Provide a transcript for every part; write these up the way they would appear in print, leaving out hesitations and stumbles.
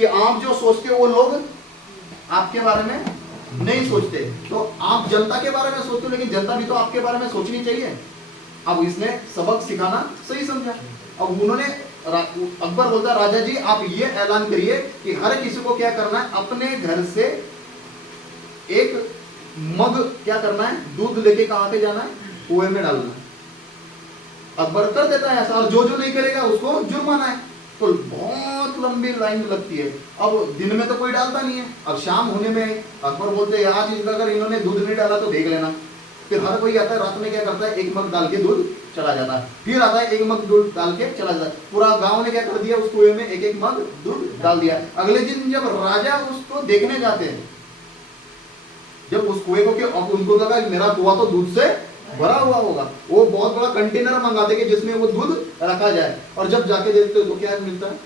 कि आप जो सोचते हो वो लोग आपके बारे में नहीं सोचते। तो आप जनता के बारे में सोचते हो, लेकिन जनता भी तो आपके बारे में सोचनी चाहिए। अब इसने सबक सिखाना सही समझा। अब उन्होंने अकबर बोलता राजा जी आप ये ऐलान करिए कि हर किसी को क्या करना है, अपने घर से एक मग क्या करना है, दूध लेके कहां पे जाना है, कुएं में डालना है। अकबर कर देता है ऐसा, और जो जो नहीं करेगा उसको जुर्माना है। तो बहुत लंबी लाइन लगती है। अब दिन में तो कोई डालता नहीं है, अब शाम होने में अकबर बोलते हैं आज इनका अगर इन्होंने दूध नहीं डाला तो देख लेना। फिर हर कोई आता है, रात में क्या करता है, एक मग डाल के दूध चला जाता है, फिर आता है एक मग दूध डाल के चला जाता है। पूरा गांव ने क्या कर दिया, उस कुएं में एक एक मग दूध डाल दिया। अगले दिन जब राजा उसको देखने जाते हैं, जब उस कुएं को, अब उनको लगा मेरा कुआं तो दूध से भरा हुआ होगा, वो बहुत बड़ा कंटेनर मंगाते कि जिसमें वो दूध रखा जाए। और जब जाके देखते तो क्या मिलता है,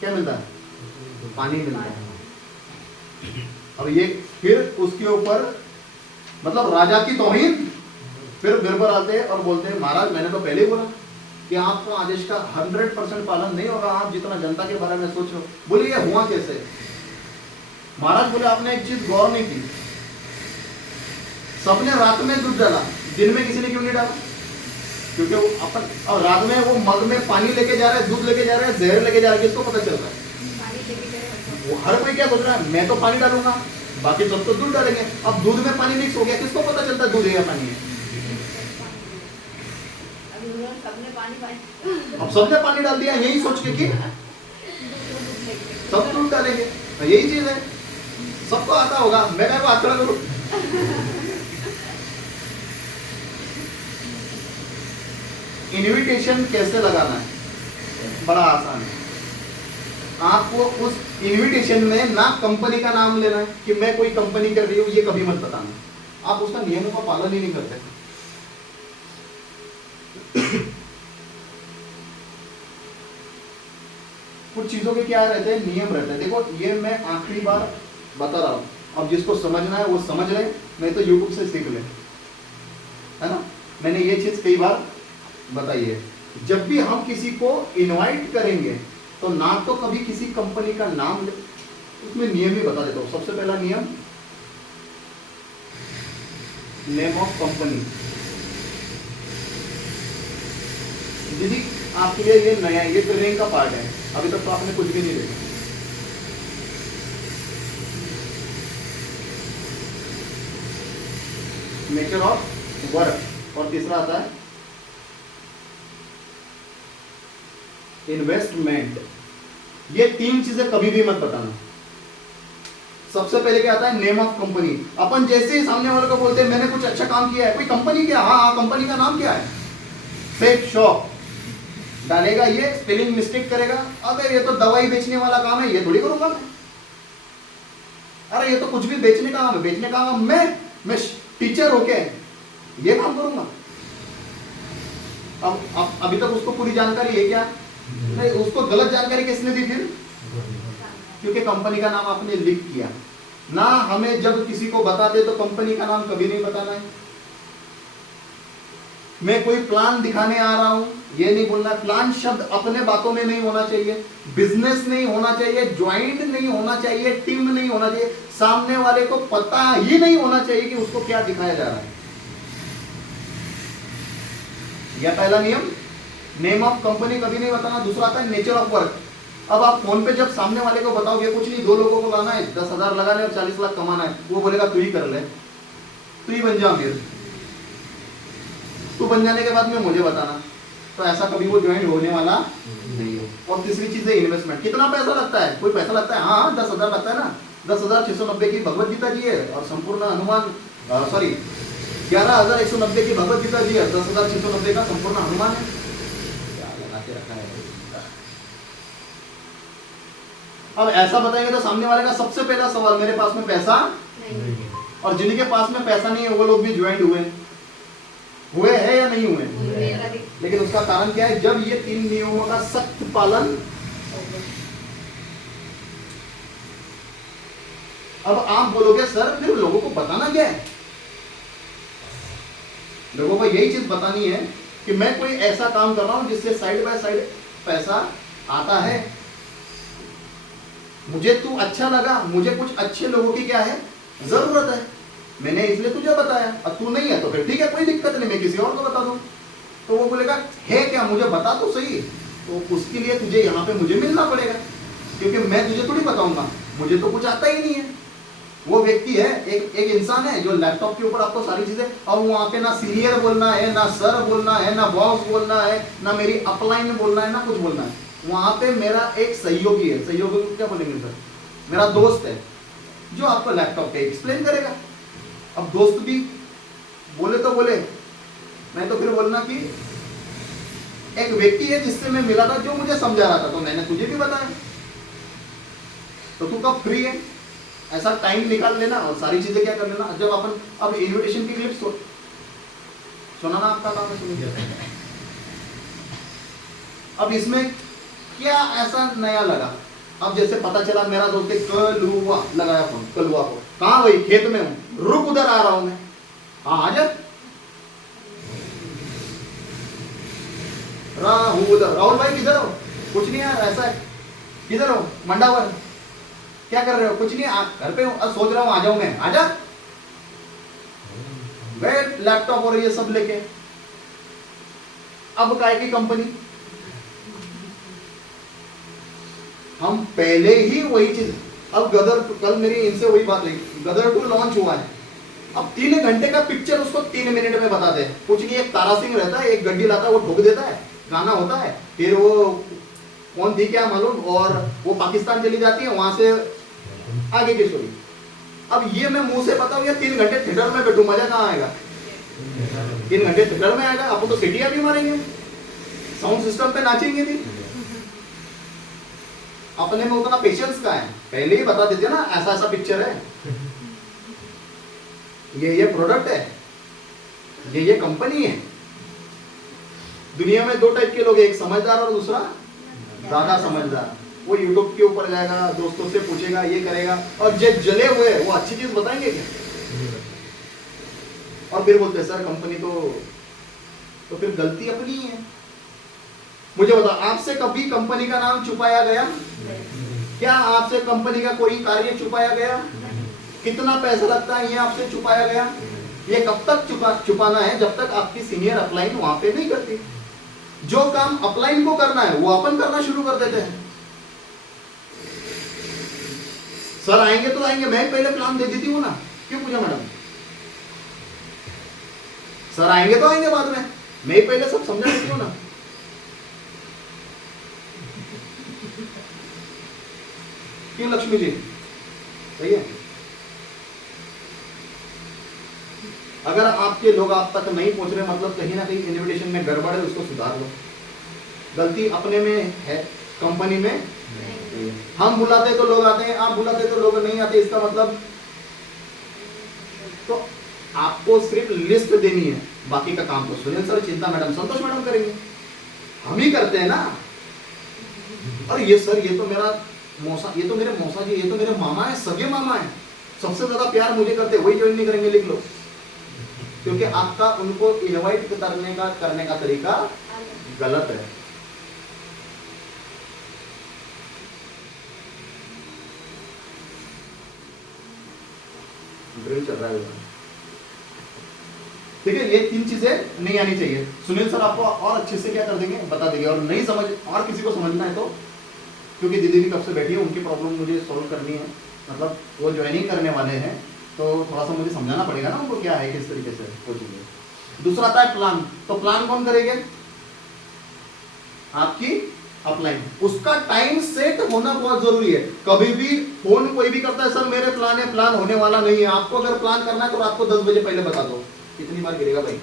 क्या मिलता है, पानी मिलता है। अब ये फिर उसके ऊपर मतलब राजा की तौहीन। फिर बिरबल आते हैं और बोलते हैं महाराज मैंने तो पहले ही बोला कि आपका आदेश का 100% पालन नहीं होगा, आप जितना जनता के बारे में सोच रहे हो। बोले ये हुआ कैसे? महाराज बोले आपने एक चीज गौर नहीं की, सबने रात में दूध डाला, दिन में किसी ने क्यों नहीं डाला? क्योंकि वो अपन, और रात में वो मग में पानी लेके जा रहा है, दूध लेके जा रहा है, जहर लेके जा रहा है, किसको पता चल रहा है? वो हर कोई क्या सोच रहा है, मैं तो पानी डालूंगा, बाकी सब तो दूध डालेंगे। अब दूध में पानी मिक्स हो गया, किसको पता चलता है दूध है या पानी है? अब सबने पानी डाल दिया यही सोच के कि सब दूध डालेंगे। यही चीज है, सबको आता होगा, मैं क्या आंकड़ा करूं? इनविटेशन कैसे लगाना है, बड़ा आसान है। आपको उस इनविटेशन में ना कंपनी का नाम लेना है कि मैं कोई कंपनी कर रही हूं, ये कभी मत बताना। आप उसका नियमों का पालन ही नहीं करते। कुछ चीजों के क्या रहते हैं, नियम रहते हैं। देखो ये मैं आखिरी बार बता रहा हूं, अब जिसको समझना है वो समझ ले, नहीं तो यूट्यूब से सीख ले, है ना। मैंने ये चीज कई बार बताई है। जब भी हम किसी को इनवाइट करेंगे तो ना तो कभी किसी कंपनी का नाम ले, उसमें नियम ही बता देता हूं। सबसे पहला नियम, नेम ऑफ कंपनी। दीदी आपके लिए ये नया, ये ट्रेनिंग का पार्ट है, अभी तक तो आपने कुछ भी नहीं देखा। नेचर ऑफ वर्क, और तीसरा आता है इन्वेस्टमेंट। ये तीन चीजें कभी भी मत बताना। सबसे पहले क्या आता है, नेम ऑफ कंपनी। अपन जैसे ही सामने वाले को बोलते हैं मैंने कुछ अच्छा काम किया है, कोई कंपनी क्या, हाँ कंपनी का नाम क्या है, सेफ शॉप डालेगा, ये स्पेलिंग मिस्टेक करेगा, अबे ये तो दवाई बेचने वाला काम है, ये थोड़ी करूंगा मैं। अरे ये तो कुछ भी बेचने का काम है, बेचने का काम मैं टीचर होके ये काम करूंगा। अब अभी तक उसको पूरी जानकारी है क्या? नहीं, उसको गलत जानकारी किसने दी फिर? क्योंकि कंपनी का नाम आपने लिख किया ना। हमें जब किसी को बताते तो कंपनी का नाम कभी नहीं बताना है। मैं कोई प्लान दिखाने आ रहा हूं, ये नहीं बोलना। प्लान शब्द अपने बातों में नहीं होना चाहिए, बिजनेस नहीं होना चाहिए, ज्वाइंट नहीं होना चाहिए, टीम नहीं होना चाहिए, सामने वाले को पता ही नहीं होना चाहिए कि उसको क्या दिखाया जा रहा है। यह पहला नियम, नेम ऑफ कंपनी कभी नहीं बताना। दूसरा आता है नेचर ऑफ वर्क। अब आप फोन पे जब सामने वाले को बताओगे कुछ नहीं, 2 लोगों को लाना है, 10,000 लगाने और 40 लाख कमाना है, वो बोलेगा तू ही कर ले, तू ही बन जा अमीर, तू बन जाने के बाद में मुझे बताना। तो ऐसा कभी वो ज्वाइन होने वाला नहीं है। और तीसरी चीज है इन्वेस्टमेंट। कितना पैसा लगता है? कोई पैसा लगता है? हाँ 10,000 लगता है ना। 10,690 की भगवत गीता जी है और संपूर्ण हनुमान 11,190 की भगवत गीता जी है, 10,690 का संपूर्ण हनुमान है। क्या लगा के रखा है। अब ऐसा बताएंगे तो सामने वाले का सबसे पहला सवाल, मेरे पास में पैसा नहीं। और जिनके पास में पैसा नहीं है वो लोग भी ज्वाइंट हुए हैं या नहीं हुए? लेकिन उसका कारण क्या है? जब ये 3 नियमों का सख्त पालन। अब आप बोलोगे सर फिर लोगों को बताना क्या है? लोगों को यही चीज बतानी है कि मैं कोई ऐसा काम कर रहा हूं जिससे साइड बाय साइड पैसा आता है। मुझे तू अच्छा लगा, मुझे कुछ अच्छे लोगों की क्या है जरूरत है, मैंने इसलिए तुझे बताया। अब तू नहीं है तो फिर ठीक है, कोई दिक्कत नहीं, मैं किसी और को बता दूं। तो वो बोलेगा है क्या, मुझे बता तो सही। तो उसके लिए तुझे यहाँ पे मुझे मिलना पड़ेगा, क्योंकि मैं तुझे थोड़ी बताऊंगा, मुझे तो कुछ आता ही नहीं है। वो व्यक्ति है, एक इंसान है जो लैपटॉप के ऊपर आपको सारी चीजें, और वहां पे ना सीनियर बोलना है, ना सर बोलना है, ना बॉस बोलना है, ना मेरी अपलाइन बोलना है, ना कुछ बोलना है। वहां पे मेरा एक सहयोगी है, सहयोगी को क्या बोलेंगे सर, मेरा दोस्त है, जो आपको लैपटॉप पे एक्सप्लेन करेगा। अब दोस्त भी बोले तो बोले, मैं तो फिर बोलना कि एक व्यक्ति है जिससे मैं मिला था, जो मुझे समझा रहा था, तो मैंने तुझे भी बताया। तो तू कब फ्री है, ऐसा टाइम निकाल लेना और सारी चीजें क्या कर लेना। जब अपन अब इन्विटेशन की क्लिप सुना ना, आपका काम है, सुनिए। अब इसमें क्या ऐसा नया लगा, अब जैसे पता चला मेरा दोस्त कलुआ लगाया फोन, कलुआ को, कहाँ भाई, खेत में हूँ, रुक उधर आ रहा हूं मैं। हाँ आ जा, राहुल उधर, राहुल भाई किधर हो, कुछ नहीं यार ऐसा है, किधर हो, मंडावर, क्या कर रहे हो, कुछ नहीं घर पे हूँ, सोच रहा हूँ आ जाऊं मैं, आजा। गए लैपटॉप और ये सब लेके, अब काय की कंपनी, हम पहले ही वही चीज। अब गदर, कल मेरी इनसे वही बात हुई, गदर 2 लॉन्च हुआ है, अब 3 घंटे का पिक्चर उसको 3 मिनट में बताते हैं। कुछ नहीं, एक तारा सिंह रहता है, एक गड्डी लाता है, वो ठोक देता है, गाना होता है, फिर वो कौन थी क्या मालूम, और वो पाकिस्तान चली जाती है, वहां से आगे की स्टोरी। अब ये मैं मुंह से बताऊं या 3 घंटे थिएटर में बैठू, मजा कहाँ आएगा। 3 घंटे थिएटर में आएगा, आपको तो सीटियां भी मारेंगे, साउंड सिस्टम पे नाचेंगे भी। अपने में उतना पेशेंस का है, पहले ही बता देते ना ऐसा ऐसा पिक्चर है, ये प्रोडक्ट है, ये कंपनी है। दुनिया में 2 टाइप के लोग हैं, एक समझदार और दूसरा ज्यादा समझदार। वो यूट्यूब के ऊपर जाएगा, दोस्तों से पूछेगा, ये करेगा, और जो जले हुए वो अच्छी चीज बताएंगे क्या, और फिर बोलते हैं सर कंपनी तो फिर गलती अपनी ही है। मुझे बताओ, आपसे कभी कंपनी का नाम छुपाया गया क्या, आपसे कंपनी का कोई कार्य छुपाया गया, कितना पैसा लगता है ये आपसे छुपाया गया। ये कब तक छुपाना है, जब तक आपकी सीनियर अपलाइन वहां पे नहीं करती। जो काम अपलाइन को करना है वो अपन करना शुरू कर देते हैं। सर आएंगे तो आएंगे, मैं पहले प्लान दे देती हूँ ना, क्यों पूछा मैडम, सर आएंगे तो आएंगे बाद में, मैं पहले सब समझा देती हूँ ना। क्यों लक्ष्मी जी, सही है। अगर आपके लोग आप तक नहीं पहुंच रहे, मतलब कहीं ना कहीं इन्विटेशन में गड़बड़ है, उसको सुधार लो। गलती अपने में है, कंपनी में नहीं। हम बुलाते तो लोग आते हैं, आप बुलाते तो लोग नहीं आते, इसका मतलब तो आपको सिर्फ लिस्ट देनी है, बाकी का काम तो सुनील सर, चिंता मैडम, संतोष मैडम करेंगे, हम ही करते हैं ना। और ये सर, ये तो मेरा मौसा, ये तो मेरे मौसा जी, ये तो मेरे मामा है, सगे मामा है, सबसे ज्यादा प्यार मुझे करते, वही ज्वाइन नहीं करेंगे, लिख लो। क्योंकि आपका उनको इनवाइट करने का तरीका गलत है। ड्रिल चल रहा है, ठीक है। ये 3 चीजें नहीं आनी चाहिए। सुनील सर आपको और अच्छे से क्या कर देंगे, बता देंगे। और नहीं समझ, और किसी को समझना है तो, क्योंकि दीदी भी कब से बैठी है, उनकी प्रॉब्लम मुझे सॉल्व करनी है, मतलब वो ज्वाइनिंग करने वाले हैं, तो थोड़ा सा मुझे समझाना पड़ेगा ना उनको क्या है, किस तरीके से वो चीजें। दूसरा आता है प्लान, तो प्लान कौन करेंगे, आपकी अपलाइन। उसका टाइम सेट होना बहुत जरूरी है। कभी भी फोन कोई भी करता है, सर मेरे प्लान है, प्लान होने वाला नहीं है। आपको अगर प्लान करना है तो रात को 10 बजे पहले बता दो। कितनी बार गिरेगा भाई।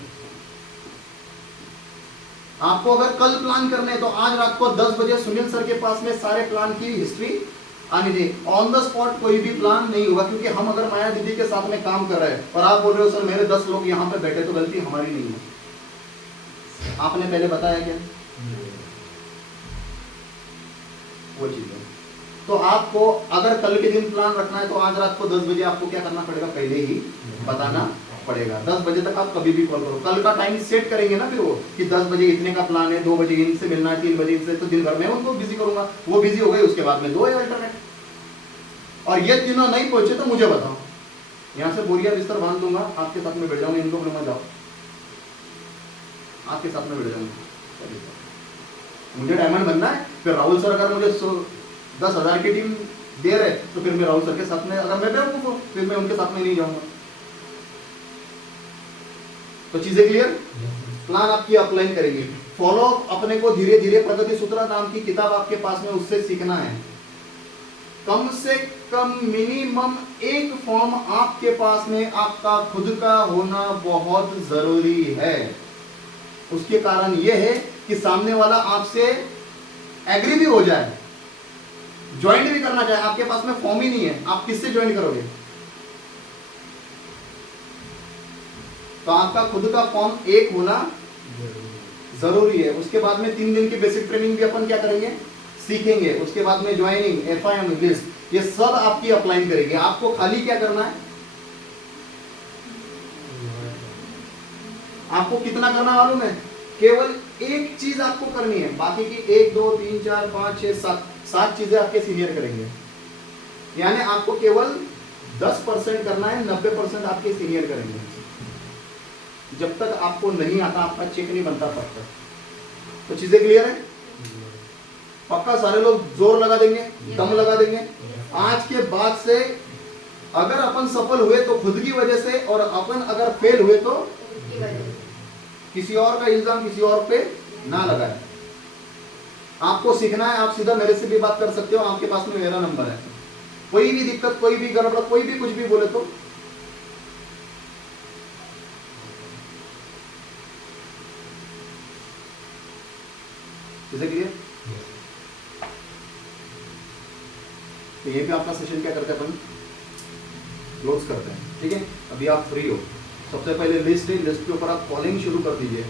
आपको अगर कल प्लान करने हैं तो आज रात को 10 बजे सुनील सर के पास में सारे प्लान की हिस्ट्री आनी चाहिए। ऑन द स्पॉट कोई भी प्लान नहीं होगा, क्योंकि हम अगर माया दीदी के साथ में काम कर रहे हैं और आप बोल रहे हो सर मेरे 10 लोग यहाँ पे बैठे, तो गलती हमारी नहीं है। आपने पहले बताया क्या वो चीज है। तो आपको अगर कल के दिन प्लान रखना है तो आज रात को 10 बजे आपको क्या करना पड़ेगा, पहले ही बताना पड़ेगा। 10 बजे तक आप कभी भी कॉल करो। कल का टाइम सेट करेंगे ना फिर वो, कि 10 बजे इतने का प्लान है, 2 बजे इनसे मिलना है, 3 बजे इनसे, तो दिन भर में उनको बिजी करूंगा, वो बिजी हो गए, उसके बाद में 2 है अल्टरनेट। और ये तीनों नहीं पहुंचे तो मुझे बताओ, यहाँ से बोरिया बिस्तर बांध दूंगा, आपके साथ में बैठ जाऊंगा, इनको बोलूंगा जाओ, आपके साथ में बैठ जाऊंगा। मुझे डायमंड बनना है, फिर राहुल सर अगर मुझे 10,000 की टीम दे रहे तो फिर मैं राहुल सर के साथ में, अगर मैं बेवकूफ हूं फिर मैं उनके साथ में नहीं जाऊंगा। तो चीजें क्लियर? प्लान आपकी अपलाइन करेंगे, फॉलो अपने को धीरे धीरे प्रगति सूत्र नाम की किताब आपके पास में, उससे सीखना है। कम से कम मिनिमम एक फॉर्म आपके पास में आपका खुद का होना बहुत जरूरी है। उसके कारण यह है कि सामने वाला आपसे एग्री भी हो जाए, ज्वाइंट भी करना चाहे, आपके पास में फॉर्म ही नहीं है, आप किससे ज्वाइन करोगे? तो आपका खुद का फॉर्म एक होना जरूरी है। उसके बाद में 3 दिन की बेसिक ट्रेनिंग भी अपन क्या करेंगे, सीखेंगे। उसके बाद में ज्वाइनिंग, FIM लिस्ट, ये सब आपकी अप्लाई करेंगे। आपको खाली क्या करना है, आपको कितना करना मालूम है? केवल एक चीज आपको करनी है, बाकी की 1 2 3 4 5 6 7 चीजें आपके सीनियर करेंगे। यानी आपको केवल 10% करना है, 90% आपके सीनियर करेंगे। जब तक आपको नहीं आता, आपका चेक नहीं बनता तब तक। तो चीजें क्लियर है? पक्का सारे लोग जोर लगा देंगे, दम लगा देंगे। आज के बाद से अगर अपन सफल हुए तो खुद की वजह से, और अपन अगर फेल हुए तो किसी और का इल्जाम किसी और पे ना लगाए। आपको सीखना है, आप सीधा मेरे से भी बात कर सकते हो, आपके पास में मेरा नंबर है। कोई भी दिक्कत, कोई भी गड़बड़, कोई भी कुछ भी बोले तो क्लियर? तो ये भी आपका सेशन क्या करते हैं, अपन क्लोज करते हैं। ठीक है, अभी आप फ्री हो। सबसे पहले लिस्ट है, लिस्ट के ऊपर आप कॉलिंग शुरू कर दीजिए।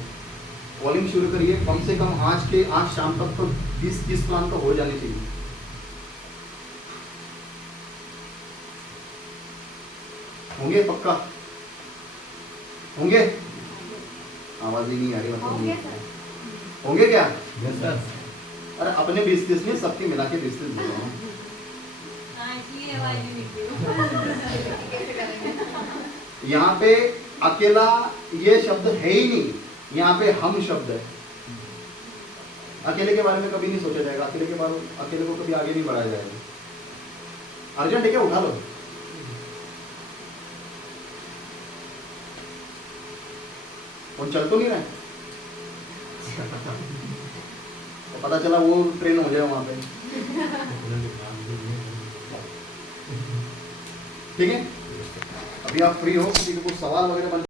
कॉलिंग शुरू करिए, कम से कम आज शाम तक तो 20-30 प्लान तो हो जाने चाहिए। होंगे? पक्का होंगे? आवाज ही नहीं आ रही, मतलब होंगे क्या? अरे अपने 20-30 में सबके मिला के 20-30 दे रहा हूं। यहाँ पे अकेला ये शब्द है ही नहीं, यहाँ पे हम शब्द है। अकेले के बारे में कभी नहीं सोचा जाएगा, अकेले को कभी आगे नहीं बढ़ाया जाएगा। अर्जेंट है क्या? उठा लो। वो चल तो नहीं रहा, तो पता चला वो ट्रेन हो जाए वहां पे। ठीक है, अभी आप फ्री हो, किसी को कुछ सवाल वगैरह